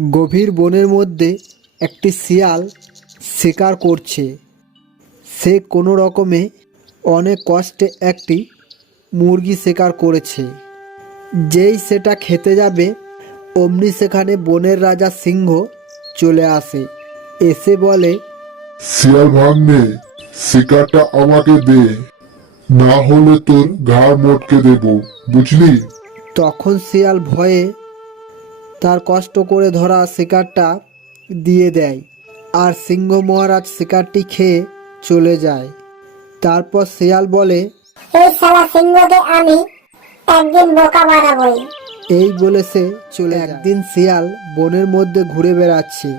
গভীর বনের মধ্যে একটি শিয়াল শিকার করছে। সে কোনো রকমে অনেক কষ্টে একটি মুরগি শিকার করেছে। যেই সেটা খেতে যাবে অমনি সেখানে বনের রাজা সিংহ চলে আসে। এসে বলে শিয়াল ভাগ্নে শিকারটা আমাকে দে। না হলে তোর ঘাড় মোটকে দেব বুঝলি? তখন শিয়াল ভয়ে তার কষ্ট করে ধরা শিকারটা দিয়ে দেয় আর সিংহ মহারাজ শিকারটি খেয়ে চলে যায়। তারপর শিয়াল বলে এই সিংহকে আমি একদিন বোকা বানাবই এই বলে সে চলে একদিন শিয়াল বনের মধ্যে ঘুরে বেড়াচ্ছে।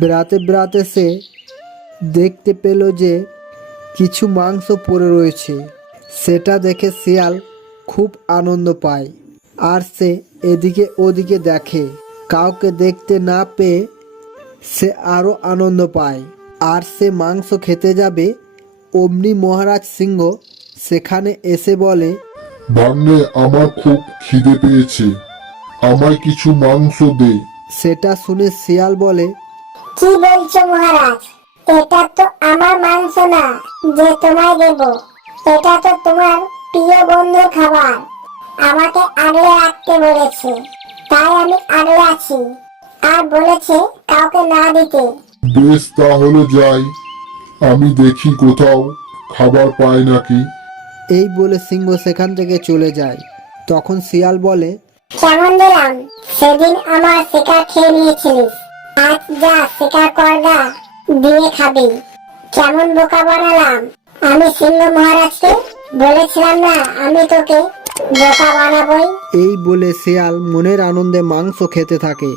বেড়াতে বেড়াতে সে দেখতে পেল যে কিছু মাংস পড়ে রয়েছে। সেটা দেখে শিয়াল খুব আনন্দ পায়। আর সে এদিকে ওদিকে দেখে। কাউকে দেখতে না পেয়ে সে আরও আনন্দ পায়। আর সে মাংস খেতে যাবে অমনি মহারাজ সিংহ সেখানে এসে বলে ভাগ্নে আমার খুব খিদে পেয়েছে। আমায় কিছু মাংস দে। সেটা শুনে শিয়াল বলে কি বলছো মহারাজ? এটা তো আমার মাংস না যে তোমায় দেব। এটা তো তোমার প্রিয় বন্ধুর খাবার। আমাকে আগলে রাখতে বলেছে। তাই আমি আগলে আছি। আর বলেছে কাউকে না দিতে। বেশ তাহলে যাই। আমি দেখি কোথাও খাবার পাই নাকি। এই বলে সিংহ সেখান থেকে চলে যায়। তখন শিয়াল বলে কেমন দিলাম? সেদিন আমার শিকার খেয়ে নিয়েছিলিস। আজ যা শিকার করগা দিয়ে খাবি। কেমন বোকা বানালাম? আমি সিংহ মহারাজকে বলেছিলাম না আমি তোকে এই বলে শিয়াল মনের আনন্দে মাংস খেতে থাকে।